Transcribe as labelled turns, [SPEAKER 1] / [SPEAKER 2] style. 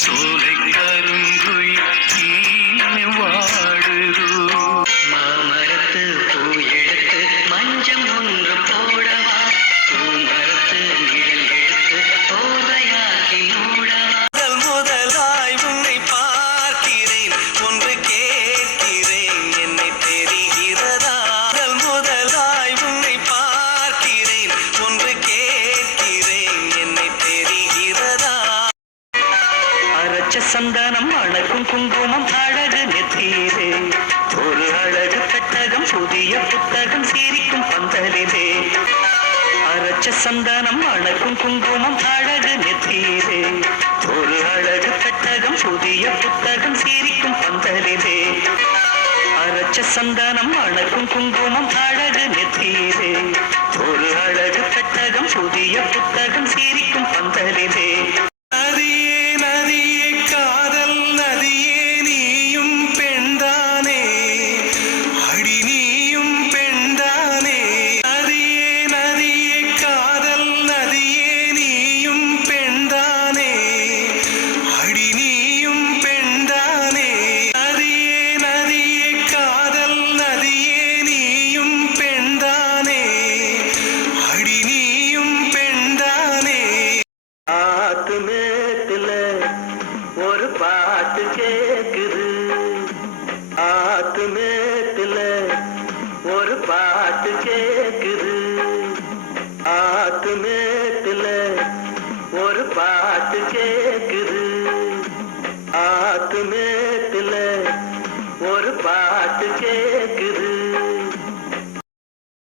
[SPEAKER 1] soledad.
[SPEAKER 2] அரைச்ச சந்தானம் அழகும் குங்குமம் அழகு நெத்தீரே ஒரு அழகு பெட்டகம் புதிய புத்தகம் சீரிக்கும் பந்தலிலே. அரைச்ச சந்தானம் அழகும் குங்குமம் அழகு நெத்தீரே ஒரு அழகு பெட்டகம் புதிய புத்தகம் சீரிக்கும் பந்தலிலே. அரைச்ச சந்தானம் அழகும் குங்குமம் அழகு நெத்தீரே ஒரு அழகு பெட்டகம் புதிய புத்தகம் சீரிக்கும் பந்தலிலே.
[SPEAKER 3] பாட்டு கேக்குது. ஆத்து மேத்துல ஒரு பாட்டு கேக்குது. ஆத்து மேத்துல ஒரு பாட்டு கேக்குது. ஆத்து மேத்துல ஒரு பாட்டு கேக்குது.